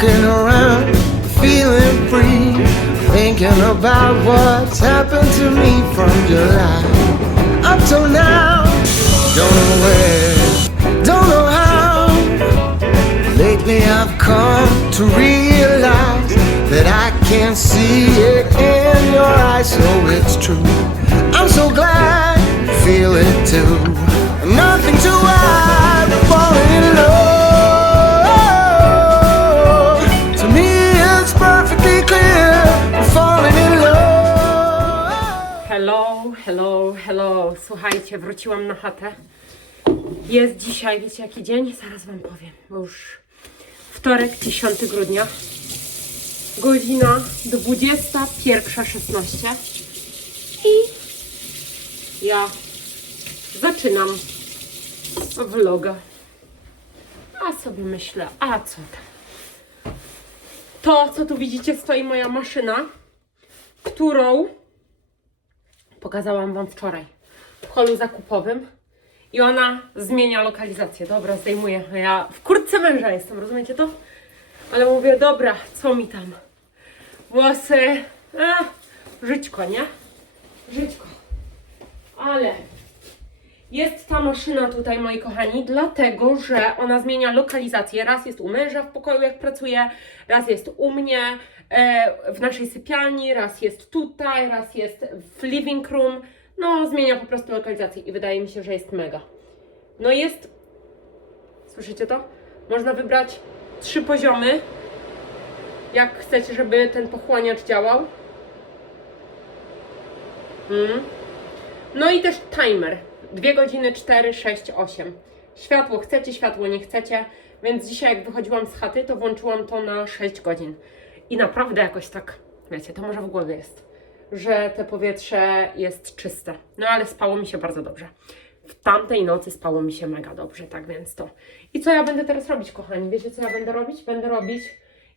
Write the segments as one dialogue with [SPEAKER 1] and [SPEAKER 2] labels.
[SPEAKER 1] Walking around, feeling free. Thinking about what's happened to me from July up till now. Don't know where, don't know how. Lately I've come to realize that I can't see it in your eyes, so it's true. I'm so glad feel it too.
[SPEAKER 2] Słuchajcie, wróciłam na chatę. Jest dzisiaj, wiecie jaki dzień? Zaraz wam powiem, bo już wtorek, 10 grudnia. Godzina 21.16 i ja zaczynam vloga. A sobie myślę, a co tam? To, co tu widzicie, stoi moja maszyna, którą pokazałam Wam wczoraj holu zakupowym i ona zmienia lokalizację. Dobra, zdejmuję. Ja w kurtce męża jestem, rozumiecie to? Ale mówię, dobra, co mi tam? Włosy, a, żyćko, nie? Żyćko. Ale jest ta maszyna tutaj, moi kochani, dlatego, że ona zmienia lokalizację. Raz jest u męża w pokoju, jak pracuje, raz jest u mnie e, w naszej sypialni, raz jest tutaj, raz jest w living room. No, zmienia po prostu lokalizację i wydaje mi się, że jest mega. No jest, słyszycie to? Można wybrać trzy poziomy, jak chcecie, żeby ten pochłaniacz działał. Mm. No i też timer. 2 godziny, 4, 6, 8. Światło chcecie, światło nie chcecie. Więc dzisiaj jak wychodziłam z chaty, to włączyłam to na 6 godzin. I naprawdę jakoś tak, wiecie, to może w głowie jest, że te powietrze jest czyste. No ale spało mi się bardzo dobrze. W tamtej nocy spało mi się mega dobrze, tak więc to. I co ja będę teraz robić, kochani? Wiecie, co ja będę robić? Będę robić,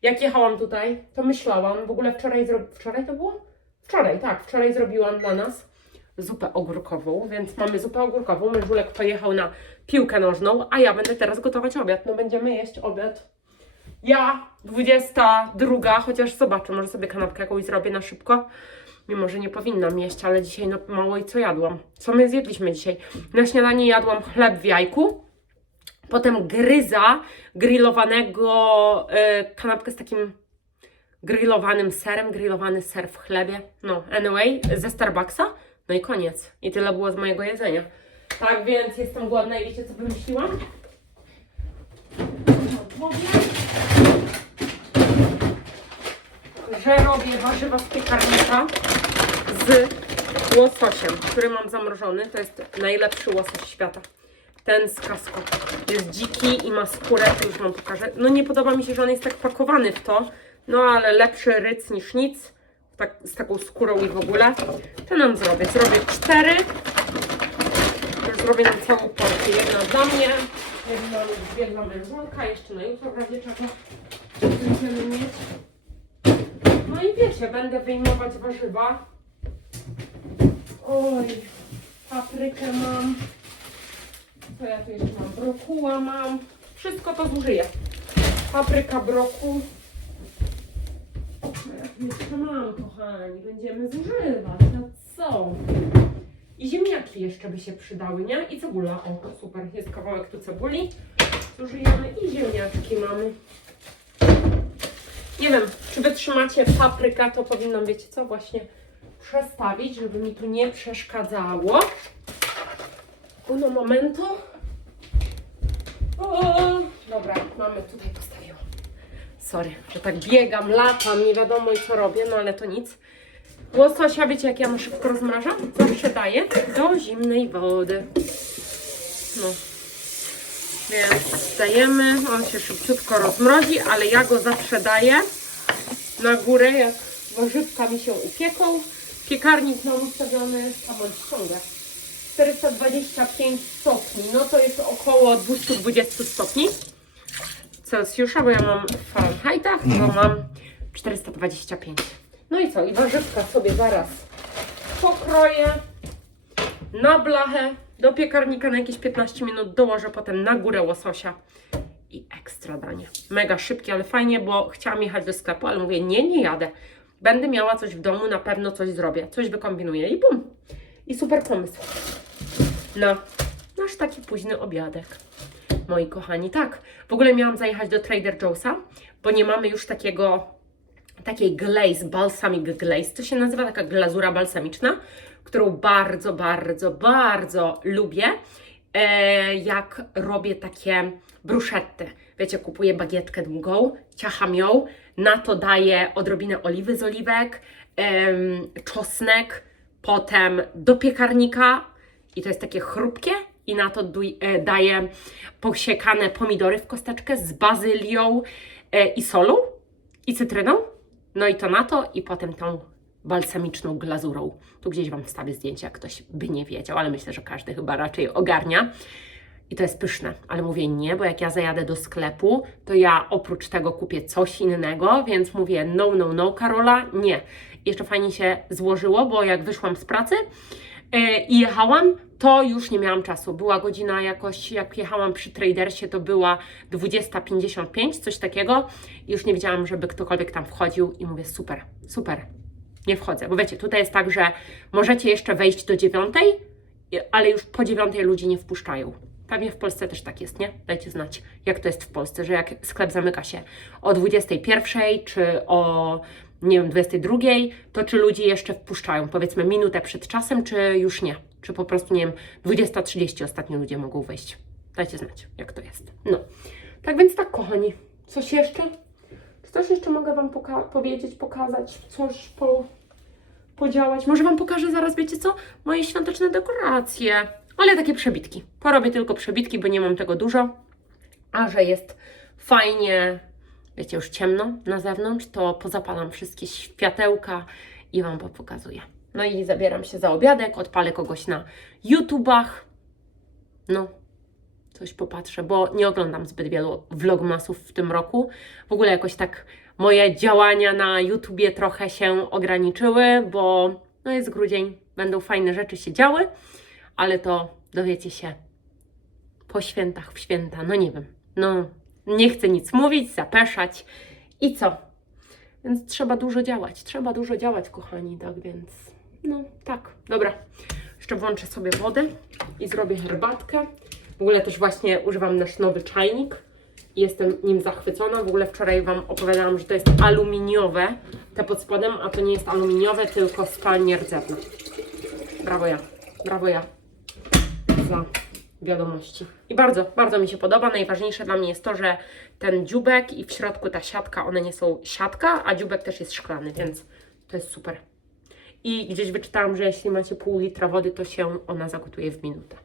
[SPEAKER 2] jak jechałam tutaj, to myślałam, w ogóle wczoraj, zro... wczoraj to było? Wczoraj, tak, wczoraj zrobiłam dla nas zupę ogórkową, więc mamy zupę ogórkową. Mężulek pojechał na piłkę nożną, a ja będę teraz gotować obiad. No będziemy jeść obiad. Ja, 22, chociaż zobaczę, może sobie kanapkę jakąś zrobię na szybko. Mimo, że nie powinnam jeść, ale dzisiaj no mało i co jadłam. Co my zjedliśmy dzisiaj? Na śniadanie jadłam chleb w jajku, potem gryza grillowanego, e, kanapkę z takim grillowanym serem, grillowany ser w chlebie. No, anyway, ze Starbucksa. No i koniec. I tyle było z mojego jedzenia. Tak więc jestem głodna i wiecie co wymyśliłam? Że robię warzywa z piekarnika z łososiem, który mam zamrożony. To jest najlepszy łosoś świata. Ten z kasko. Jest dziki i ma skórę, to już wam pokażę. No nie podoba mi się, że on jest tak pakowany w to. No ale lepszy ryc niż nic. Tak, z taką skórą i w ogóle. To nam zrobię. Zrobię cztery. Już zrobię nam całą porcję. Jedna dla mnie, jedna dwie dla mężulka, jeszcze na jutro w razie czego będziemy mieć. No i wiecie, będę wyjmować warzywa. Oj, paprykę mam. Co ja tu jeszcze mam? Brokuła mam. Wszystko to zużyję. Papryka, broku. Co ja tu jeszcze mam, kochani? Będziemy zużywać. No co? I ziemniaki jeszcze by się przydały, nie? I cebula. O, super. Jest kawałek tu cebuli. Zużyjemy i ziemniaczki mamy. Nie wiem, czy wytrzymacie papryka, to powinnam, wiecie co, właśnie przestawić, żeby mi tu nie przeszkadzało. Uno momento. O, dobra, mamy tutaj postawiłam. Sorry, że tak biegam, latam, nie wiadomo i co robię, no ale to nic. Łososia, wiecie jak ja mu szybko rozmrażam? Zawsze daję do zimnej wody. No. Więc dajemy, on się szybciutko rozmrozi, ale ja go zawsze daję na górę, jak warzywka mi się upieką. Piekarnik mam ustawiony, a bądź ściągę. 425 stopni, no to jest około 220 stopni Celsjusza, bo ja mam w Fahrenheitach, bo mam 425. No i co? I warzywka sobie zaraz pokroję na blachę do piekarnika na jakieś 15 minut, dołożę potem na górę łososia i ekstra danie. Mega szybkie, ale fajnie, bo chciałam jechać do sklepu, ale mówię, nie, nie jadę. Będę miała coś w domu, na pewno coś zrobię, coś wykombinuję i bum. I super pomysł na nasz taki późny obiadek. Moi kochani, tak. W ogóle miałam zajechać do Trader Joe'sa, bo nie mamy już takiego, takiej glaze, balsamic glaze. To się nazywa taka glazura balsamiczna, którą bardzo, bardzo, bardzo lubię. E, jak robię takie bruszetty. Wiecie, kupuję bagietkę długą, ciacham ją, na to daję odrobinę oliwy z oliwek, czosnek, potem do piekarnika i to jest takie chrupkie i na to e, daję posiekane pomidory w kosteczkę z bazylią e, i solą i cytryną. No i to na to i potem tą balsamiczną glazurą. Tu gdzieś Wam wstawię zdjęcie, jak ktoś by nie wiedział, ale myślę, że każdy chyba raczej ogarnia. I to jest pyszne, ale mówię nie, bo jak ja zajadę do sklepu, to ja oprócz tego kupię coś innego, więc mówię no, no, no, Karola, nie. Jeszcze fajnie się złożyło, bo jak wyszłam z pracy e, i jechałam, to już nie miałam czasu. Była godzina jakoś, jak jechałam przy tradersie, to była 20.55, coś takiego. Już nie wiedziałam, żeby ktokolwiek tam wchodził i mówię super, super, nie wchodzę. Bo wiecie, tutaj jest tak, że możecie jeszcze wejść do dziewiątej, ale już po dziewiątej ludzi nie wpuszczają. Pewnie w Polsce też tak jest, nie? Dajcie znać, jak to jest w Polsce, że jak sklep zamyka się o 21 czy o, nie wiem, 22, to czy ludzi jeszcze wpuszczają? Powiedzmy minutę przed czasem, czy już nie? Czy po prostu, nie wiem, 20.30 ostatnio ludzie mogą wejść? Dajcie znać, jak to jest. No. Tak więc tak, kochani. Coś jeszcze? Coś jeszcze mogę Wam poka- powiedzieć, pokazać? Coś po podziałać. Może Wam pokażę zaraz, wiecie co? Moje świąteczne dekoracje. Ale takie przebitki. Porobię tylko przebitki, bo nie mam tego dużo. A że jest fajnie, wiecie, już ciemno na zewnątrz, to pozapalam wszystkie światełka i Wam pokazuję. No i zabieram się za obiadek, odpalę kogoś na YouTubach. No, coś popatrzę, bo nie oglądam zbyt wielu vlogmasów w tym roku. W ogóle jakoś tak moje działania na YouTubie trochę się ograniczyły, bo no jest grudzień, będą fajne rzeczy się działy, ale to dowiecie się po świętach, w święta, no nie wiem. No, nie chcę nic mówić, zapeszać i co? Więc trzeba dużo działać, trzeba dużo działać, kochani, tak więc no tak, dobra. Jeszcze włączę sobie wodę i zrobię herbatkę. W ogóle też właśnie używam nasz nowy czajnik jestem nim zachwycona. W ogóle wczoraj Wam opowiadałam, że to jest aluminiowe, te pod spodem, a to nie jest aluminiowe, tylko stal nierdzewna. Brawo ja, brawo ja za wiadomości. I bardzo, bardzo mi się podoba. Najważniejsze dla mnie jest to, że ten dziubek i w środku ta siatka, one nie są siatka, a dziubek też jest szklany, więc to jest super. I gdzieś wyczytałam, że jeśli macie pół litra wody, to się ona zagotuje w minutę.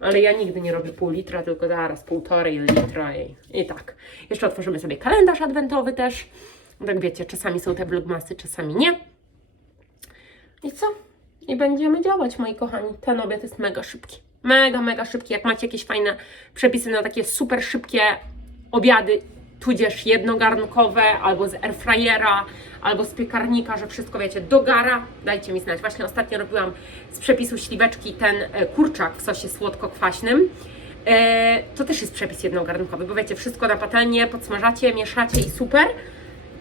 [SPEAKER 2] Ale ja nigdy nie robię pół litra, tylko zaraz półtorej litra i, i tak. Jeszcze otworzymy sobie kalendarz adwentowy też. Tak wiecie, czasami są te vlogmasy, czasami nie. I co? I będziemy działać, moi kochani. Ten obiad jest mega szybki. Mega, mega szybki. Jak macie jakieś fajne przepisy na takie super szybkie obiady, tudzież jednogarnkowe, albo z airfryera, albo z piekarnika, że wszystko wiecie, do gara, dajcie mi znać. Właśnie ostatnio robiłam z przepisu śliweczki ten e, kurczak w sosie słodko-kwaśnym. E, to też jest przepis jednogarnkowy, bo wiecie, wszystko na patelnię podsmażacie, mieszacie i super.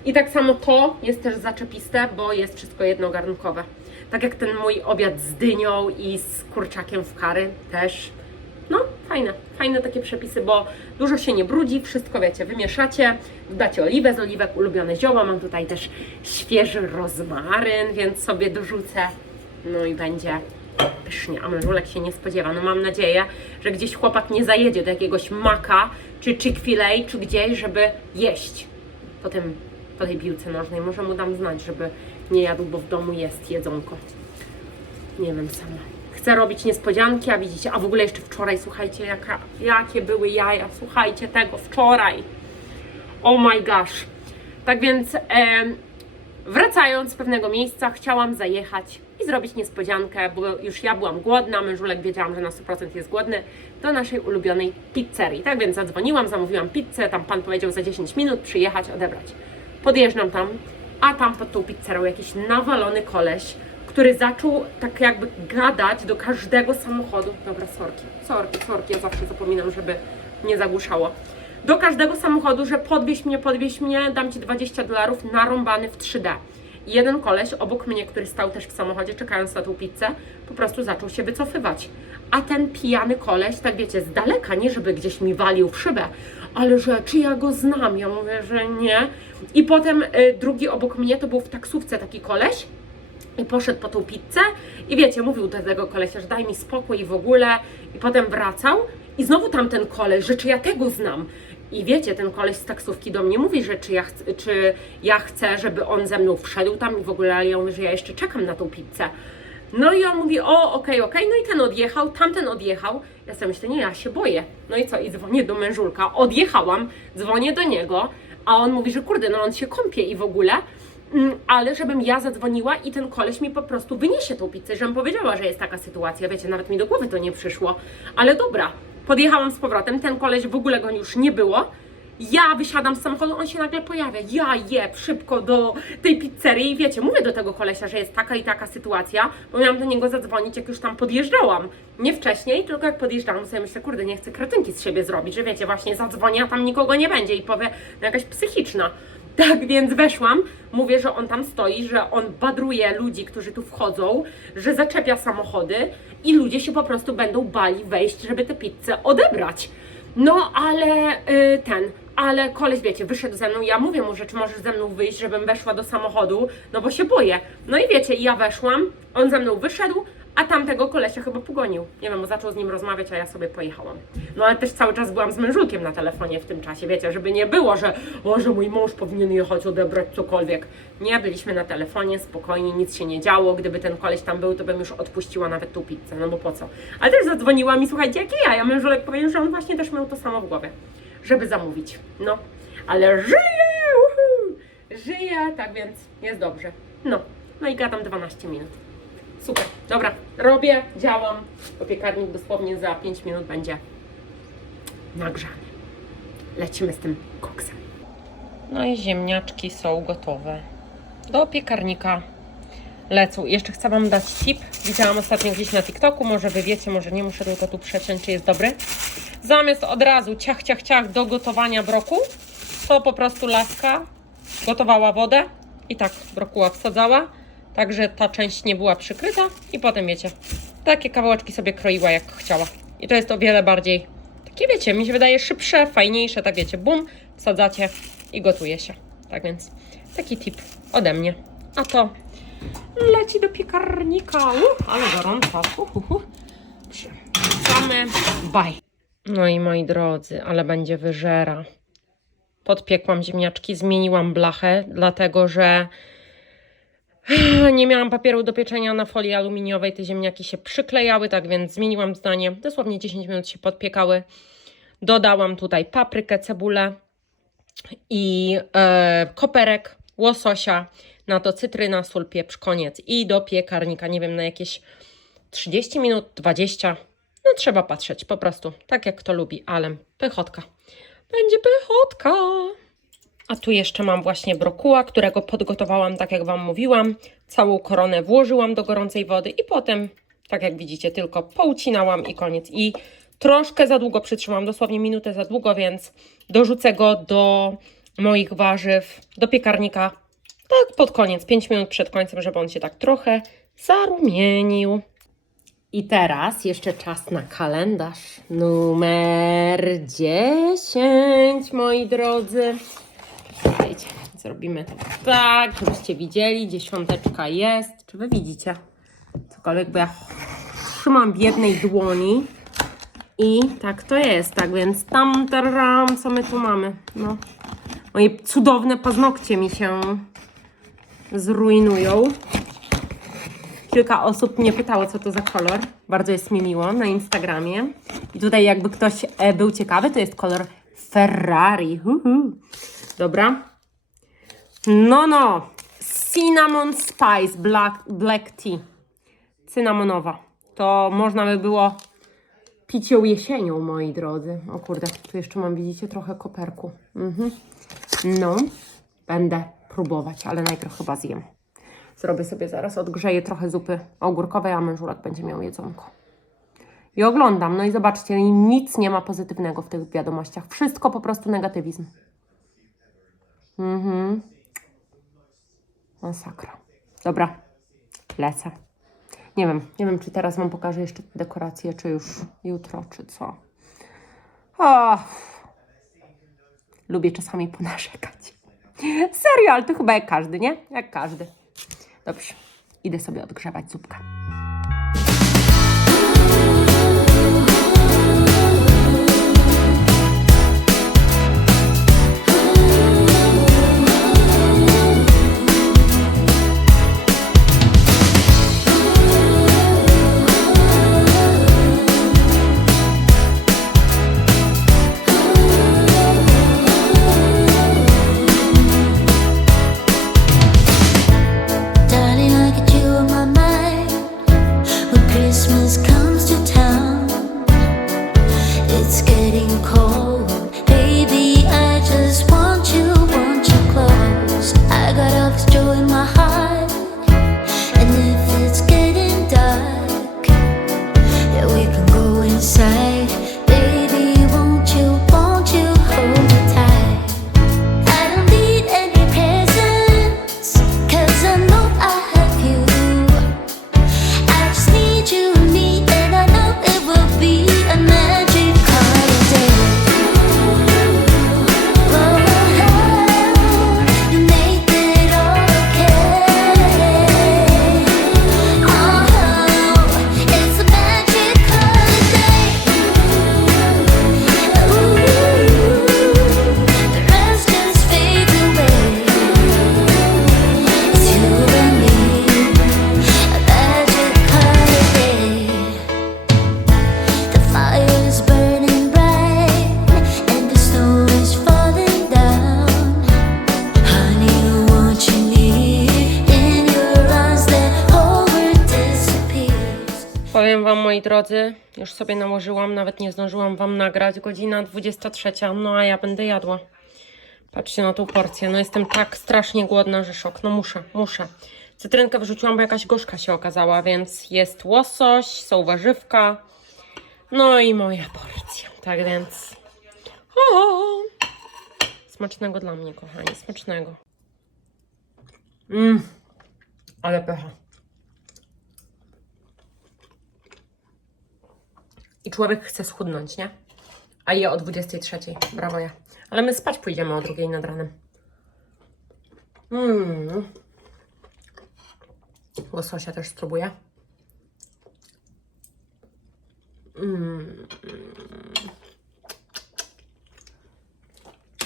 [SPEAKER 2] I tak samo to jest też zaczepiste, bo jest wszystko jednogarnkowe. Tak jak ten mój obiad z dynią i z kurczakiem w kary też. No, fajne, fajne takie przepisy, bo dużo się nie brudzi, wszystko wiecie, wymieszacie, dodacie oliwę z oliwek, ulubione zioła, mam tutaj też świeży rozmaryn, więc sobie dorzucę, no i będzie pysznie, a mężulek się nie spodziewa, no mam nadzieję, że gdzieś chłopak nie zajedzie do jakiegoś maka, czy Chick-fil-A, czy gdzieś, żeby jeść po, tym, po tej piłce nożnej, może mu dam znać, żeby nie jadł, bo w domu jest jedzonko. Nie wiem sama. Chcę robić niespodzianki, a widzicie, a w ogóle jeszcze wczoraj, słuchajcie, jaka, jakie były jaja, słuchajcie tego wczoraj. Oh my gosh. Tak więc em, wracając z pewnego miejsca, chciałam zajechać i zrobić niespodziankę, bo już ja byłam głodna, mężulek wiedziałam, że na 100% jest głodny, do naszej ulubionej pizzerii. Tak więc zadzwoniłam, zamówiłam pizzę, tam pan powiedział za 10 minut przyjechać, odebrać. Podjeżdżam tam, a tam pod tą pizzerią jakiś nawalony koleś, który zaczął tak jakby gadać do każdego samochodu. Dobra, sorki, sorki, sorki, ja zawsze zapominam, żeby nie zagłuszało. Do każdego samochodu, że podwieź mnie, podwieź mnie, dam ci 20 dolarów, narąbany w 3D. I jeden koleś obok mnie, który stał też w samochodzie, czekając na tą pizzę, po prostu zaczął się wycofywać. A ten pijany koleś, tak wiecie, z daleka, nie żeby gdzieś mi walił w szybę, ale że czy ja go znam? Ja mówię, że nie. I potem y, drugi obok mnie to był w taksówce taki koleś, i poszedł po tą pizzę i wiecie, mówił do tego kolesia, że daj mi spokój i w ogóle i potem wracał i znowu tamten koleś, że czy ja tego znam i wiecie, ten koleś z taksówki do mnie mówi, że czy ja, chcę, czy ja chcę, żeby on ze mną wszedł tam i w ogóle, ale ja mówię, że ja jeszcze czekam na tą pizzę. No i on mówi, o, okej, okej, no i ten odjechał, tamten odjechał. Ja sobie myślę, nie, ja się boję. No i co? I dzwonię do mężulka, odjechałam, dzwonię do niego, a on mówi, że kurde, no on się kąpie i w ogóle. Mm, ale żebym ja zadzwoniła i ten koleś mi po prostu wyniesie tą pizzę, żebym powiedziała, że jest taka sytuacja, wiecie, nawet mi do głowy to nie przyszło, ale dobra, podjechałam z powrotem, ten koleś w ogóle go już nie było, ja wysiadam z samochodu, on się nagle pojawia, ja jeb szybko do tej pizzerii wiecie, mówię do tego kolesia, że jest taka i taka sytuacja, bo miałam do niego zadzwonić, jak już tam podjeżdżałam, nie wcześniej, tylko jak podjeżdżałam, sobie myślę, kurde, nie chcę kretynki z siebie zrobić, że wiecie, właśnie zadzwonię, a tam nikogo nie będzie i powie, no jakaś psychiczna. Tak więc weszłam, mówię, że on tam stoi, że on badruje ludzi, którzy tu wchodzą, że zaczepia samochody i ludzie się po prostu będą bali wejść, żeby tę pizzę odebrać. No ale y, ten, ale koleś wiecie, wyszedł ze mną, ja mówię mu, że czy możesz ze mną wyjść, żebym weszła do samochodu, no bo się boję. No i wiecie, ja weszłam, on ze mną wyszedł, a tamtego kolesia chyba pogonił. Nie wiem, zaczął z nim rozmawiać, a ja sobie pojechałam. No ale też cały czas byłam z mężulkiem na telefonie w tym czasie, wiecie, żeby nie było, że o, że mój mąż powinien jechać odebrać cokolwiek. Nie, byliśmy na telefonie, spokojnie, nic się nie działo. Gdyby ten koleś tam był, to bym już odpuściła nawet tą pizzę, no bo po co? Ale też zadzwoniłam i słuchajcie, jakie ja, ja mężulek powiedział, że on właśnie też miał to samo w głowie, żeby zamówić. No, ale żyje! Uhu! Żyje, tak więc jest dobrze. No, no i gadam 12 minut. Super, dobra, robię, działam, bo piekarnik dosłownie za 5 minut będzie nagrzany. Lecimy z tym koksem. No i ziemniaczki są gotowe. Do piekarnika lecą. Jeszcze chcę Wam dać tip. Widziałam ostatnio gdzieś na TikToku, może Wy wiecie, może nie, muszę tylko tu przeciąć, czy jest dobry. Zamiast od razu ciach, ciach, ciach do gotowania broku, to po prostu laska gotowała wodę i tak brokuła wsadzała, tak że ta część nie była przykryta i potem wiecie, takie kawałeczki sobie kroiła jak chciała. I to jest o wiele bardziej takie wiecie, mi się wydaje szybsze, fajniejsze, tak wiecie, bum, wsadzacie i gotuje się. Tak więc taki tip ode mnie. A to leci do piekarnika. Uh, ale gorąco. Uh. Bye. No i moi drodzy, ale będzie wyżera. Podpiekłam ziemniaczki, zmieniłam blachę, dlatego że nie miałam papieru do pieczenia na folii aluminiowej, te ziemniaki się przyklejały, tak więc zmieniłam zdanie. Dosłownie 10 minut się podpiekały. Dodałam tutaj paprykę, cebulę i e, koperek, łososia, na to cytryna, sól, pieprz, koniec. I do piekarnika, nie wiem, na jakieś 30 minut, 20. No trzeba patrzeć, po prostu, tak jak kto lubi, ale pychotka. Będzie pychotka. A tu jeszcze mam właśnie brokuła, którego podgotowałam, tak jak Wam mówiłam. Całą koronę włożyłam do gorącej wody i potem, tak jak widzicie, tylko poucinałam i koniec. I troszkę za długo przytrzymałam, dosłownie minutę za długo, więc dorzucę go do moich warzyw, do piekarnika. Tak pod koniec, 5 minut przed końcem, żeby on się tak trochę zarumienił. I teraz jeszcze czas na kalendarz numer 10, moi drodzy. Słuchajcie, zrobimy to tak, żebyście widzieli. Dziesiąteczka jest. Czy wy widzicie? Cokolwiek, bo ja trzymam w jednej dłoni. I tak to jest, tak więc tam, taram, co my tu mamy? No. Moje cudowne paznokcie mi się zrujnują. Kilka osób mnie pytało, co to za kolor. Bardzo jest mi miło na Instagramie. I tutaj jakby ktoś e, był ciekawy, to jest kolor Ferrari. Uhu. Dobra. No, no. Cinnamon Spice Black, black Tea. Cynamonowa. To można by było pić ją jesienią, moi drodzy. O kurde, tu jeszcze mam, widzicie, trochę koperku. Mhm. No, będę próbować, ale najpierw chyba zjem. Zrobię sobie zaraz, odgrzeję trochę zupy ogórkowej, a mężulek będzie miał jedzonko. I oglądam, no i zobaczcie, nic nie ma pozytywnego w tych wiadomościach. Wszystko po prostu negatywizm. Mhm. Masakra. Dobra, lecę. Nie wiem, nie wiem, czy teraz Wam pokażę jeszcze dekorację, czy już jutro, czy co. O, lubię czasami ponarzekać. Serio, ale to chyba jak każdy, nie? Jak każdy. Dobrze, idę sobie odgrzewać zupkę.
[SPEAKER 3] Got all this joy in my heart,
[SPEAKER 2] drodzy, już sobie nałożyłam, nawet nie zdążyłam Wam nagrać. Godzina 23, no a ja będę jadła. Patrzcie na tą porcję. No jestem tak strasznie głodna, że szok. No muszę, muszę. Cytrynkę wyrzuciłam, bo jakaś gorzka się okazała, więc jest łosoś, są warzywka. No i moja porcja. Tak więc. O! Smacznego dla mnie, kochani, smacznego. Mmm, ale pycha. I człowiek chce schudnąć, nie? A je o 23. Brawo ja. Ale my spać pójdziemy o drugiej nad ranem. Mmm. Łososia też spróbuję. Mmm.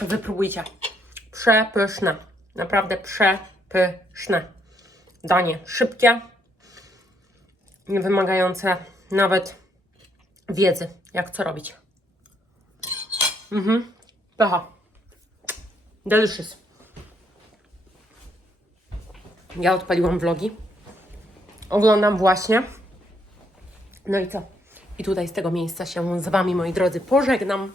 [SPEAKER 2] Wypróbujcie. Przepyszne. Naprawdę przepyszne. Danie szybkie. Nie wymagające nawet wiedzy, jak co robić. Mhm. Pycha. Delicious. Ja odpaliłam vlogi. Oglądam właśnie. No i co? I tutaj z tego miejsca się z Wami, moi drodzy, pożegnam.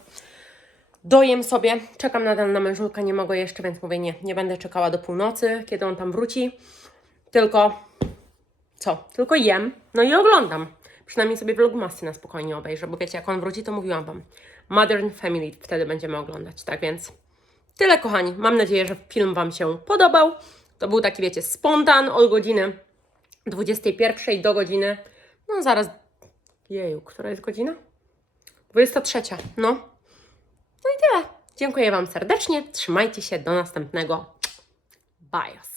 [SPEAKER 2] Dojem sobie. Czekam nadal na mężulka, nie mogę jeszcze, więc mówię nie, nie będę czekała do północy, kiedy on tam wróci. Tylko co? Tylko jem, no i oglądam. Przynajmniej sobie vlogmasy na spokojnie obejrzę, bo wiecie, jak on wróci, to mówiłam Wam. Modern Family wtedy będziemy oglądać, tak więc tyle, kochani. Mam nadzieję, że film Wam się podobał. To był taki, wiecie, spontan od godziny 21 do godziny, no zaraz, jeju, która jest godzina? 23, no. No i tyle. Dziękuję Wam serdecznie, trzymajcie się, do następnego. Bye.